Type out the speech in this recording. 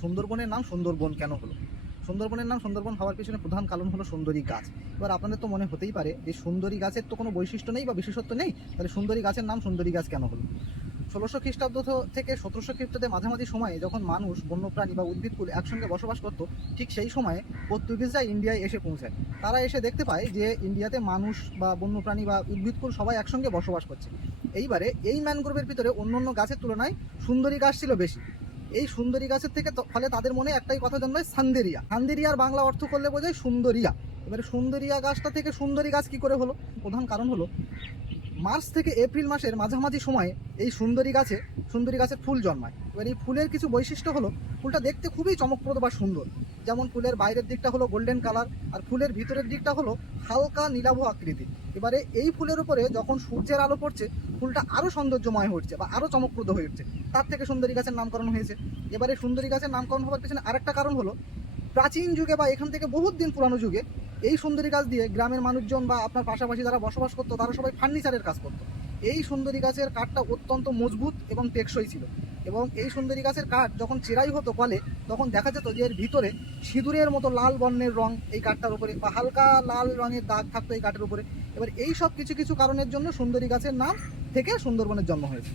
সুন্দরবনের নাম সুন্দরবন কেন হলো? সুন্দরবনের নাম সুন্দরবন হওয়ার পিছনে প্রধান কারণ হলো সুন্দরী গাছ। এবার আপনাদের তো মনে হতেই পারে যে সুন্দরী গাছের তো কোনো বৈশিষ্ট্য নেই বা বিশেষত্ব নেই, তাহলে সুন্দরী গাছের নাম সুন্দরী গাছ কেন হলো? ১৬০০ খ্রিস্টাব্দ থেকে ১৭০০ খ্রিস্টাব্দের মাঝামাঝি সময়ে যখন মানুষ, বন্যপ্রাণী বা উদ্ভিদকুল একসঙ্গে বসবাস করতো, ঠিক সেই সময়ে পর্তুগিজরা ইন্ডিয়ায় এসে পৌঁছায়। তারা এসে দেখতে পায় যে ইন্ডিয়াতে মানুষ বা বন্যপ্রাণী বা উদ্ভিদকুল সবাই একসঙ্গে বসবাস করছে। এইবারে এই ম্যানগ্রোভের ভিতরে অন্য অন্য গাছের তুলনায় সুন্দরী গাছ ছিল বেশি। এই সুন্দরী গাছের থেকে ফলে তাদের মনে একটাই কথা জন্মায়, সান্দেরিয়া। সান্দেরিয়ার বাংলা অর্থ করলে বোঝায় সুন্দরিয়া। এবারে সুন্দরিয়া গাছটা থেকে সুন্দরী গাছ কি করে হলো? প্রধান কারণ হলো মার্চ থেকে এপ্রিল মাসের মাঝামাঝি সময়ে এই সুন্দরী গাছের ফুল জন্মায়। এবার এই ফুলের কিছু বৈশিষ্ট্য হলো, ফুলটা দেখতে খুবই চমকপ্রদ বা সুন্দর। যেমন ফুলের বাইরের দিকটা হলো গোল্ডেন কালার, আর ফুলের ভিতরের দিকটা হলো হালকা নীলাভ আকৃতি। এবারে এই ফুলের উপরে যখন সূর্যের আলো পড়ছে, ফুলটা আরও সৌন্দর্যময় হয়ে উঠছে বা আরও চমকপ্রদ হয়ে উঠছে। তার থেকে সুন্দরী গাছের নামকরণ হয়েছে। এবারে সুন্দরী গাছের নামকরণ হওয়ার পেছনে আরেকটা কারণ হলো, প্রাচীন যুগে বা এখান থেকে বহুত দিন পুরানো যুগে এই সুন্দরী গাছ দিয়ে গ্রামের মানুষজন বা আপনার পাশাপাশি যারা বসবাস করতো তারা সবাই ফার্নিচারের কাজ করতো। এই সুন্দরী গাছের কাঠটা অত্যন্ত মজবুত এবং টেকসই ছিল, এবং এই সুন্দরী গাছের কাঠ যখন চেরাই হতো কলে, তখন দেখা যেত যে এর ভিতরে সিঁদুরের মতো লাল বর্ণের রং এই কাঠটার উপরে, বা হালকা লাল রঙের দাগ থাকতো এই কাঠের উপরে। এবার এই সব কিছু কিছু কারণের জন্য সুন্দরী গাছের নাম থেকে সুন্দরবনের জন্ম হয়েছে।